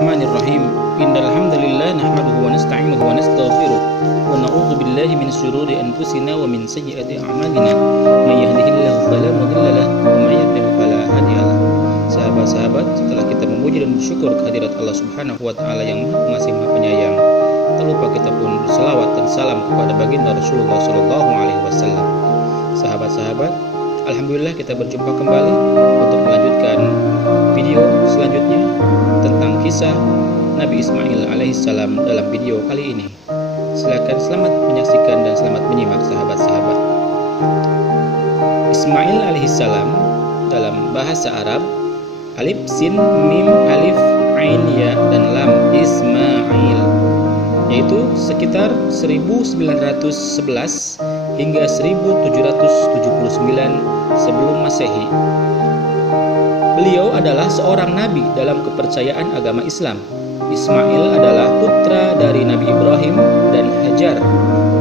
Bismillahirrahmanirrahim. Innal hamdalillah nahmaduhu wa nasta'inuhu wa nastaghfiruh wa na'udzu billahi min shururi anfusina wa min sayyiati a'malina. May yahdihillahu fala mudilla lahu wa may yudlil fala hadiya lahu. Sahabat-sahabat, setelah kita memuji dan bersyukur kehadirat Allah Subhanahu wa taala yang Maha Pengasih Maha Penyayang, tak lupa kita pun berselawat dan salam kepada baginda Rasulullah sallallahu alaihi wasallam. Sahabat-sahabat, alhamdulillah kita berjumpa kembali untuk melanjutkan video selanjutnya tentang kisah Nabi Ismail alaihissalam dalam video kali ini. Silakan selamat menyaksikan dan selamat menyimak sahabat-sahabat. Ismail alaihissalam dalam bahasa Arab, alif, sin, mim, alif, ain, ya, dan lam, Ismail, yaitu sekitar 1911 hingga 1779 sebelum Masehi. Beliau adalah seorang nabi dalam kepercayaan agama Islam. Ismail adalah putra dari Nabi Ibrahim dan Hajar,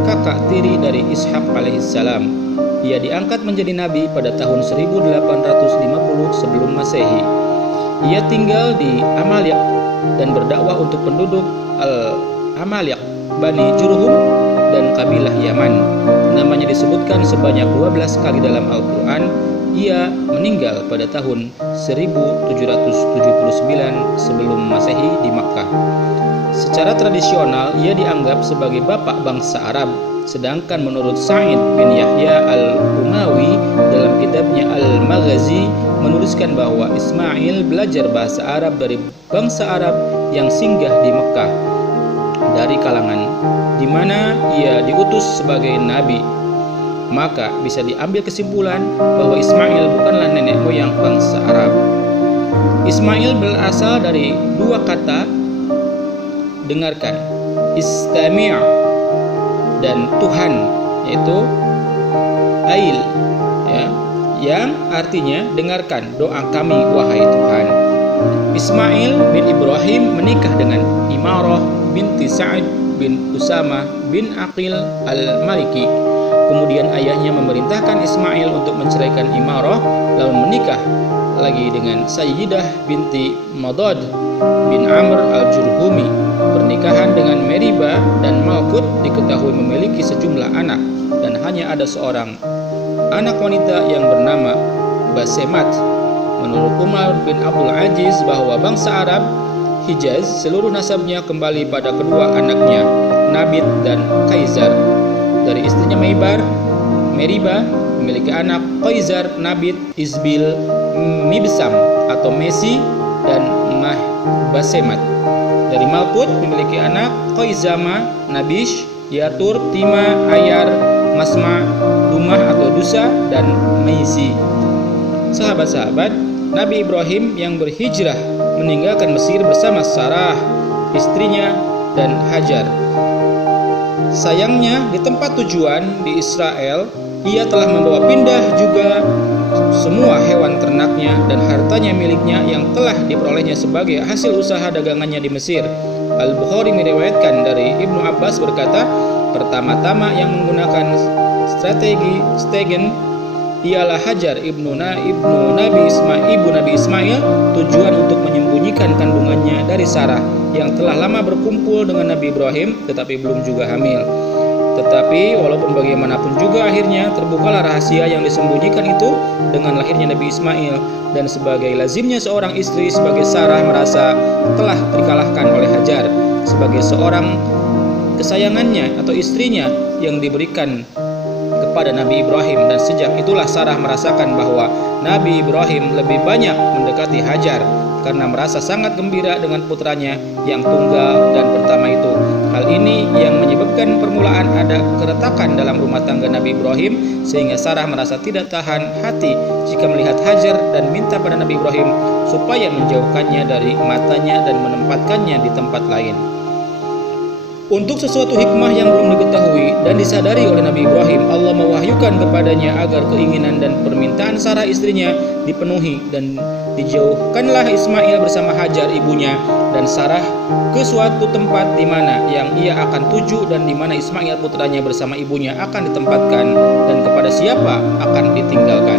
kakak tiri dari Ishak alaihissalam. Ia diangkat menjadi nabi pada tahun 1850 sebelum Masehi. Ia tinggal di Amalek dan berdakwah untuk penduduk Al-Amalek, Bani Jurhum, dan kabilah Yaman. Namanya disebutkan sebanyak 12 kali dalam Al-Quran. Ia meninggal pada tahun 1779 sebelum Masehi di Makkah. Secara tradisional ia dianggap sebagai bapak bangsa Arab, sedangkan menurut Sa'id bin Yahya al-Umawi dalam kitabnya Al-Maghazi menuliskan bahwa Ismail belajar bahasa Arab dari bangsa Arab yang singgah di Mekah dari kalangan di mana ia diutus sebagai nabi. Maka bisa diambil kesimpulan bahwa Ismail bukanlah nenek moyang bangsa Arab. Ismail berasal dari dua kata, dengarkan, istami' dan Tuhan, yaitu ail, ya, yang artinya dengarkan doa kami wahai Tuhan. Ismail bin Ibrahim menikah dengan Imarah binti Sa'id bin Usama bin Aqil al-Maliki. Kemudian ayahnya memerintahkan Ismail untuk menceraikan Imarah, lalu menikah lagi dengan Sayyidah binti Madad bin Amr al-Jurhumi. Pernikahan dengan Meriba dan Malkut diketahui memiliki sejumlah anak, dan hanya ada seorang anak wanita yang bernama Basemat. Menurut Umar bin Abdul Aziz bahwa bangsa Arab Hijaz seluruh nasabnya kembali pada kedua anaknya, Nabit dan Kaisar. Dari istrinya Meriba memiliki anak Kaisar, Nabit, Isbil, Mibsam atau Messi, dan Basemat. Dari Malkut memiliki anak Qaizama, Nabish, Yatur, Tima, Ayar, Masma, Dumah atau Dusa, dan Meisi. Sahabat-sahabat, Nabi Ibrahim yang berhijrah meninggalkan Mesir bersama Sarah, istrinya, dan Hajar. Sayangnya di tempat tujuan di Israel, ia telah membawa pindah juga semua hewan ternaknya dan hartanya miliknya yang telah diperolehnya sebagai hasil usaha dagangannya di Mesir. Al-Bukhari meriwayatkan dari Ibnu Abbas berkata, pertama-tama yang menggunakan strategi stegen ialah Hajar ibu Nabi Ismail, tujuan untuk menyembunyikan kandungannya dari Sarah yang telah lama berkumpul dengan Nabi Ibrahim tetapi belum juga hamil. Tetapi walaupun bagaimanapun juga akhirnya terbukalah rahasia yang disembunyikan itu dengan lahirnya Nabi Ismail, dan sebagai lazimnya seorang istri sebagai Sarah merasa telah dikalahkan oleh Hajar sebagai seorang kesayangannya atau istrinya yang diberikan kepada Nabi Ibrahim, dan sejak itulah Sarah merasakan bahwa Nabi Ibrahim lebih banyak mendekati Hajar karena merasa sangat gembira dengan putranya yang tunggal dan pertama itu. Hal ini yang menyebabkan permulaan ada keretakan dalam rumah tangga Nabi Ibrahim, sehingga Sarah merasa tidak tahan hati jika melihat Hajar dan minta pada Nabi Ibrahim supaya menjauhkannya dari matanya dan menempatkannya di tempat lain. Untuk sesuatu hikmah yang belum diketahui dan disadari oleh Nabi Ibrahim, Allah mewahyukan kepadanya agar keinginan dan permintaan Sarah istrinya dipenuhi, dan dijauhkanlah Ismail bersama Hajar ibunya dan Sarah ke suatu tempat di mana yang ia akan tuju dan di mana Ismail putranya bersama ibunya akan ditempatkan dan kepada siapa akan ditinggalkan.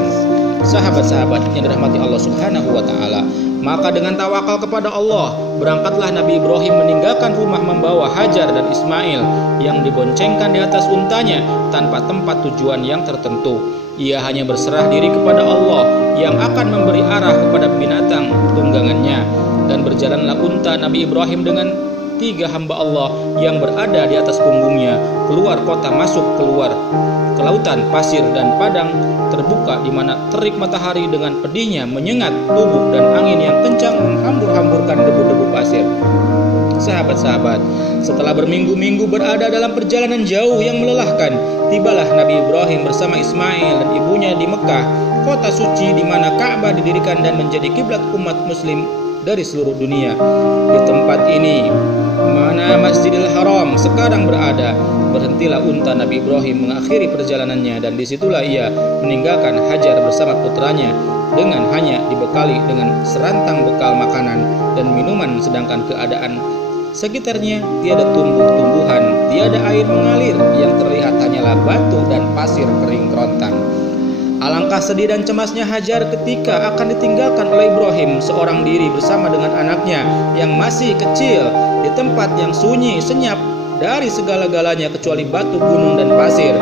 Sahabat-sahabat yang dirahmati Allah Subhanahu wa taala, maka dengan tawakal kepada Allah, berangkatlah Nabi Ibrahim meninggalkan rumah membawa Hajar dan Ismail yang diboncengkan di atas untanya tanpa tempat tujuan yang tertentu. Ia hanya berserah diri kepada Allah yang akan memberi arah kepada binatang tunggangannya. Dan berjalanlah unta Nabi Ibrahim dengan 3 hamba Allah yang berada di atas punggungnya keluar kota, masuk keluar ke lautan pasir dan padang terbuka, di mana terik matahari dengan pedihnya menyengat tubuh dan angin yang kencang menghambur-hamburkan debu-debu pasir. Sahabat-sahabat, setelah berminggu-minggu berada dalam perjalanan jauh yang melelahkan, tibalah Nabi Ibrahim bersama Ismail dan ibunya di Mekah, kota suci di mana Ka'bah didirikan dan menjadi kiblat umat muslim dari seluruh dunia. Di tempat ini, mana Masjidil Haram sekarang berada, berhentilah unta Nabi Ibrahim mengakhiri perjalanannya, dan disitulah ia meninggalkan Hajar bersama putranya dengan hanya dibekali dengan serantang bekal makanan dan minuman, sedangkan keadaan sekitarnya tiada tumbuh-tumbuhan, tiada air mengalir, yang terlihat hanyalah batu dan pasir kering kerontang. Alangkah sedih dan cemasnya Hajar ketika akan ditinggalkan oleh Ibrahim seorang diri bersama dengan anaknya yang masih kecil di tempat yang sunyi senyap dari segala-galanya kecuali batu, gunung, dan pasir.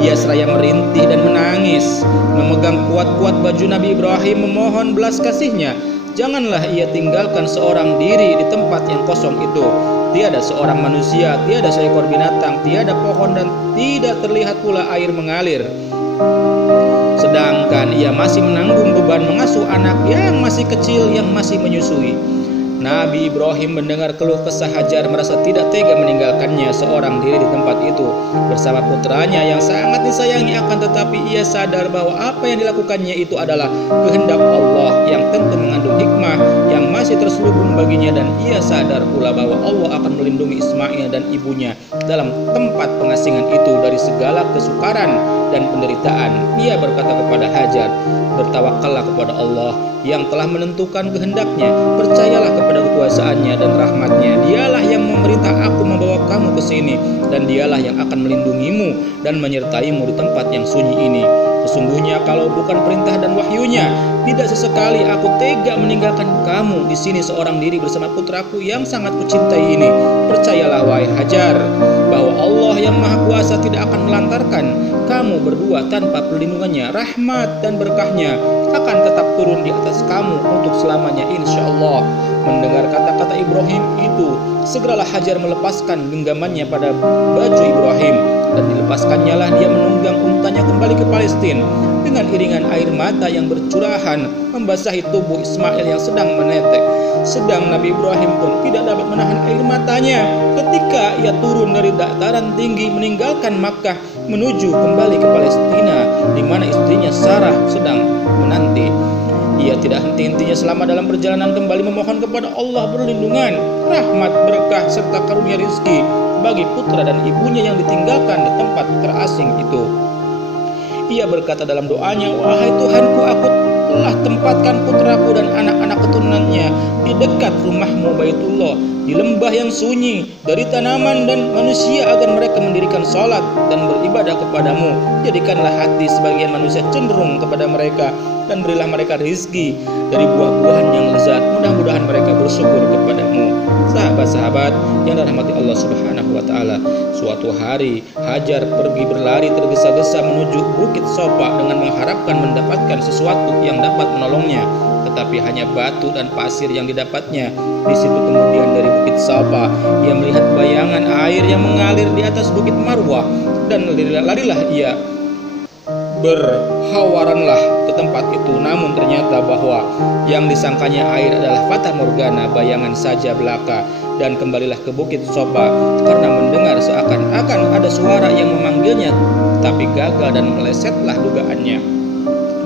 Ia seraya merintih dan menangis, memegang kuat-kuat baju Nabi Ibrahim memohon belas kasihnya. Janganlah ia tinggalkan seorang diri di tempat yang kosong itu. Tiada seorang manusia, tiada seekor binatang, tiada pohon, dan tidak terlihat pula air mengalir. Sedangkan ia masih menanggung beban mengasuh anak yang masih kecil yang masih menyusui. Nabi Ibrahim mendengar keluh kesah Hajar, merasa tidak tega meninggalkannya seorang diri di tempat itu bersama putranya yang sangat disayangi. Akan tetapi ia sadar bahwa apa yang dilakukannya itu adalah kehendak Allah yang tentu mengandung hikmah yang masih terselubung baginya, dan ia sadar pula bahwa Allah akan melindungi Ismail dan ibunya dalam tempat pengasingan itu dari segala kesukaran dan penderitaan. Ia berkata kepada Hajar, bertawakallah kepada Allah yang telah menentukan kehendaknya, percayalah kepada kekuasaannya dan rahmatnya. Dialah yang memerintah aku membawa kamu ke sini, dan dialah yang akan melindungimu dan menyertaimu di tempat yang sunyi ini. Sesungguhnya kalau bukan perintah dan wahyunya, tidak sesekali aku tega meninggalkan kamu di sini seorang diri bersama putraku yang sangat kucintai ini. Percayalah wahai Hajar, bahwa Allah yang Maha Kuasa tidak akan melantarkan kamu berdua tanpa perlindungannya. Rahmat dan berkahnya akan tetap turun di atas kamu untuk selamanya, insya Allah. Mendengar kata-kata Ibrahim itu, segeralah Hajar melepaskan genggamannya pada baju Ibrahim, dan dilepaskannya lah dia menunggang untanya kembali ke Palestina dengan iringan air mata yang bercurahan membasahi tubuh Ismail yang sedang menetek. Sedang Nabi Ibrahim pun tidak dapat menahan air matanya ketika ia turun dari dataran tinggi meninggalkan Makkah menuju kembali ke Palestina, di mana istrinya Sarah sedang menanti. Ia tidak henti-hentinya selama dalam perjalanan kembali memohon kepada Allah perlindungan, rahmat, berkah, serta karunia rizki bagi putra dan ibunya yang ditinggalkan di tempat terasing itu. Ia berkata dalam doanya, wahai Tuhanku, aku telah tempatkan putraku dan anak-anak keturunannya di dekat rumahmu Baitullah, di lembah yang sunyi dari tanaman dan manusia, agar mereka mendirikan salat dan beribadah kepadamu. Jadikanlah hati sebagian manusia cenderung kepada mereka, dan berilah mereka rizki dari buah-buahan yang lezat. Mudah-mudahan mereka bersyukur kepadamu. Sahabat-sahabat yang dirahmati Allah Subhanahu wa taala, suatu hari Hajar pergi berlari tergesa-gesa menuju Bukit Sofa dengan mengharapkan mendapatkan sesuatu yang dapat menolongnya, tetapi hanya batu dan pasir yang didapatnya. Di situ kemudian dari Bukit Sofa ia melihat bayangan air yang mengalir di atas Bukit Marwah, dan larilah ia, berhawaranlah ke tempat itu. Namun ternyata bahwa yang disangkanya air adalah fata morgana, bayangan saja belaka. Dan kembalilah ke Bukit Sofa karena mendengar seakan-akan ada suara yang memanggilnya, tapi gagal dan melesetlah dugaannya.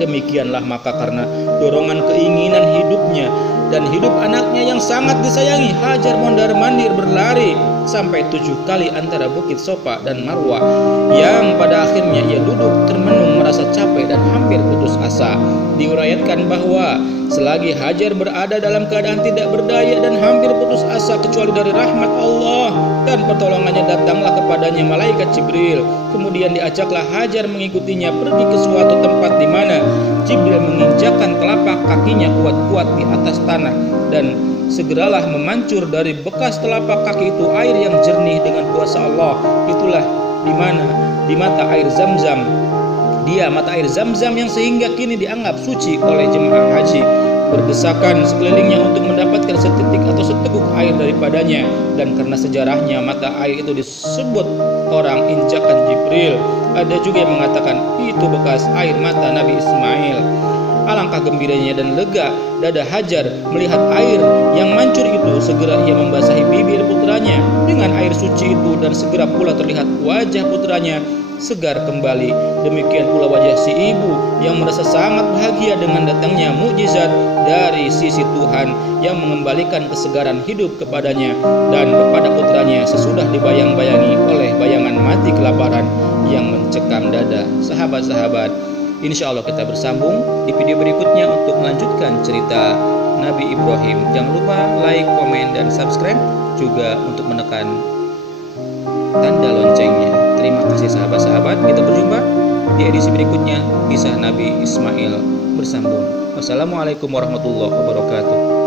Demikianlah maka karena dorongan keinginan hidupnya dan hidup anaknya yang sangat disayangi, Hajar mondar-mandir berlari sampai 7 kali antara Bukit Sofa dan Marwah, yang pada akhirnya ia duduk termenung merasa capek dan hampir putus asa. Diuraikan bahwa selagi Hajar berada dalam keadaan tidak berdaya dan hampir putus asa kecuali dari rahmat Allah dan pertolongannya, datanglah kepadanya malaikat Jibril. Kemudian diajaklah Hajar mengikutinya pergi ke suatu tempat di mana Jibril menginjakkan telapak kakinya kuat-kuat di atas tanah, dan segeralah memancur dari bekas telapak kaki itu air yang jernih dengan kuasa Allah. Itulah di mana di mata air Zam-Zam. Dia mata air Zam-Zam yang sehingga kini dianggap suci oleh jemaah haji. Berdesakan sekelilingnya untuk mendapatkan setitik atau seteguk air daripadanya, dan karena sejarahnya mata air itu disebut orang injakan Jibril. Ada juga yang mengatakan itu bekas air mata Nabi Ismail. Alangkah gembiranya dan lega dada Hajar melihat air yang mancur itu. Segera ia membasahi bibir putranya dengan air suci itu, dan segera pula terlihat wajah putranya segar kembali. Demikian pula wajah si ibu yang merasa sangat bahagia dengan datangnya mukjizat dari sisi Tuhan yang mengembalikan kesegaran hidup kepadanya dan kepada putranya sesudah dibayang-bayangi oleh bayangan mati kelaparan yang mencekam dada. Sahabat-sahabat, insya Allah kita bersambung di video berikutnya untuk melanjutkan cerita Nabi Ibrahim. Jangan lupa like, komen, dan subscribe, juga untuk menekan tanda loncengnya. Terima kasih sahabat-sahabat. Kita berjumpa di edisi berikutnya kisah Nabi Ismail bersambung. Wassalamualaikum warahmatullahi wabarakatuh.